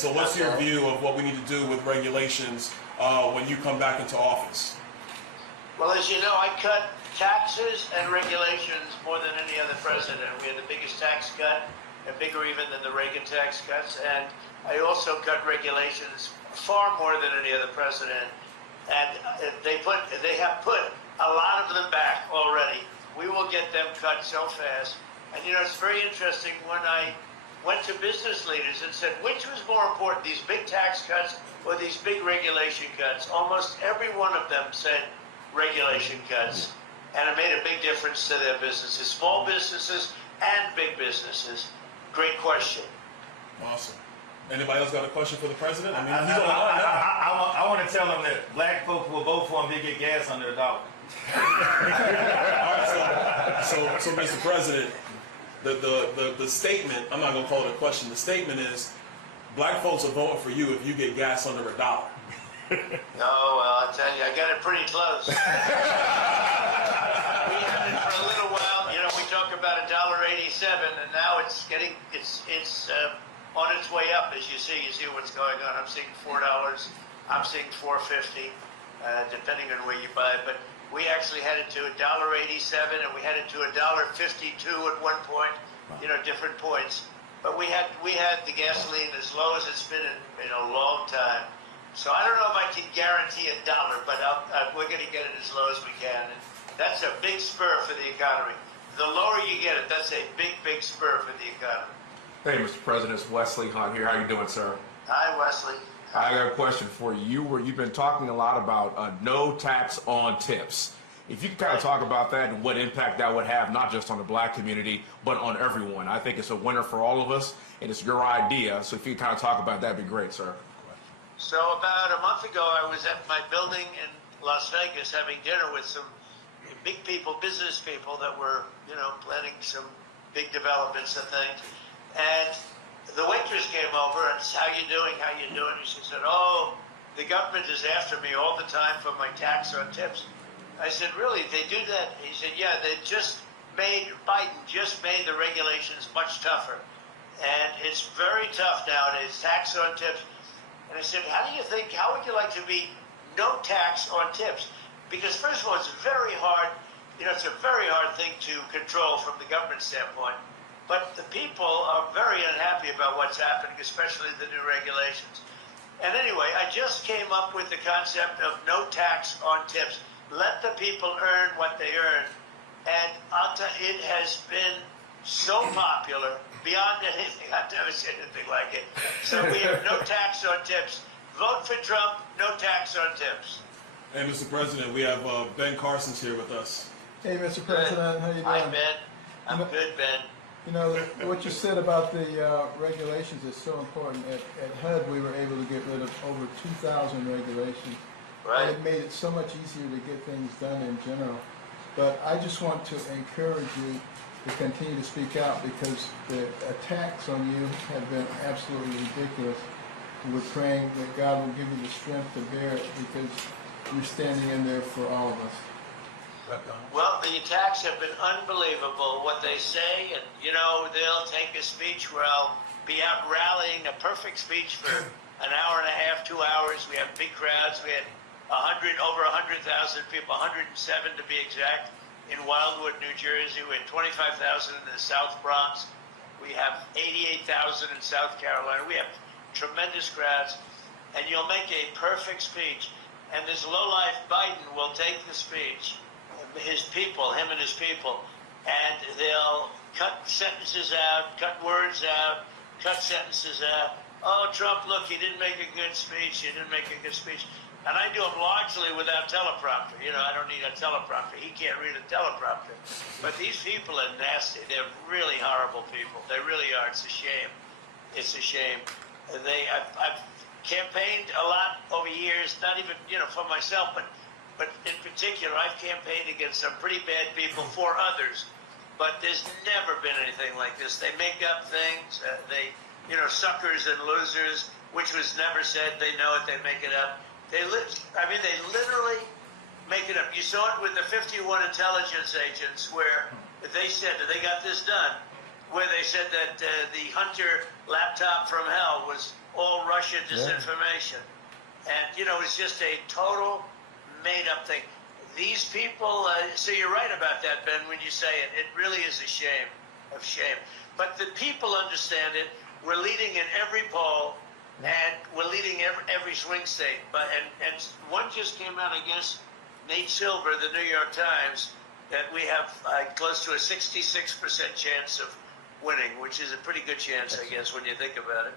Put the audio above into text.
so what's your view of what we need to do with regulations when you come back into office? Well, as you know, I cut taxes and regulations more than any other president. We had the biggest tax cut, and bigger even than the Reagan tax cuts. And I also cut regulations far more than any other president. And they have put a lot of them back already. We will get them cut so fast. And you know, it's very interesting when I went to business leaders and said, which was more important, these big tax cuts or these big regulation cuts? Almost every one of them said regulation cuts. And it made a big difference to their businesses, small businesses and big businesses. Great question. Awesome. Anybody else got a question for the president? I mean, he's on I want to tell them that black folks will vote for him if they get gas under $1. All right, so Mr. President, the statement, I'm not going to call it a question, the statement is, black folks are voting for you if you get gas under $1. No, well, I'll tell you, I got it pretty close. We had it for a little while. You know, we talk about $1.87, and now it's on its way up. As you see what's going on. I'm seeing $4. I'm seeing $4.50, depending on where you buy it. But we actually had it to $1.87, and we had it to $1.52 at one point. You know, different points. But we had the gasoline as low as it's been in a long time. So I don't know if I can guarantee $1, but we're going to get it as low as we can. And that's a big spur for the economy. The lower you get it, that's a big, big spur for the economy. Hey, Mr. President, it's Wesley Hunt here. How you doing, sir? Hi, Wesley. I got a question for you. You've been talking a lot about no tax on tips. If you could kind of talk about that and what impact that would have, not just on the black community, but on everyone. I think it's a winner for all of us, and it's your idea. So if you could kind of talk about that, that'd be great, sir. So about a month ago, I was at my building in Las Vegas having dinner with some big people, business people that were, you know, planning some big developments and things. And the waitress came over and said, how you doing? She said, oh, the government is after me all the time for my tax on tips. I said, really, they do that? He said, yeah, Biden just made the regulations much tougher. And it's very tough nowadays, tax on tips. And I said, how would you like to be no tax on tips? Because first of all, it's very hard, you know, it's a very hard thing to control from the government standpoint. But the people are very unhappy about what's happening, especially the new regulations. And anyway, I just came up with the concept of no tax on tips. Let the people earn what they earn. And I'll tell you, it has been so popular, beyond anything. I've never seen anything like it. So we have no tax on tips. Vote for Trump, no tax on tips. Hey, Mr. President, we have Ben Carson's here with us. Hey, Mr. President, how you doing? Hi, Ben. I'm good, Ben. You know, what you said about the regulations is so important. At HUD, we were able to get rid of over 2,000 regulations. Right. And it made it so much easier to get things done in general. But I just want to encourage you to continue to speak out, because the attacks on you have been absolutely ridiculous. And we're praying that God will give you the strength to bear it, because you're standing in there for all of us. Well, the attacks have been unbelievable, what they say, and, you know, they'll take a speech where I'll be out rallying, a perfect speech for an hour and a half, 2 hours. We have big crowds. We had over 100,000 people, 107 to be exact, in Wildwood, New Jersey. We had 25,000 in the South Bronx. We have 88,000 in South Carolina. We have tremendous crowds, and you'll make a perfect speech. And this lowlife Biden will take the speech, his people, him and his people, and they'll cut sentences out, cut words out, cut sentences out. Oh, Trump, look, he didn't make a good speech. He didn't make a good speech. And I do them largely without teleprompter. You know, I don't need a teleprompter. He can't read a teleprompter. But these people are nasty. They're really horrible people. They really are. It's a shame. It's a shame. I've campaigned a lot over years, not even, you know, for myself, but in particular, I've campaigned against some pretty bad people for others. But there's never been anything like this. They make up things. You know, suckers and losers, which was never said. They know it. They make it up. They literally make it up. You saw it with the 51 intelligence agents, where they said that they got this done. where they said that the Hunter laptop from hell was all Russia disinformation. And, you know, it's just a total made-up thing. These people, so you're right about that, Ben, when you say it. It really is a shame of shame. But the people understand it. We're leading in every poll, and we're leading every swing state. And one just came out, I guess, Nate Silver, the New York Times, that we have close to a 66% chance of winning, which is a pretty good chance, I guess, when you think about it.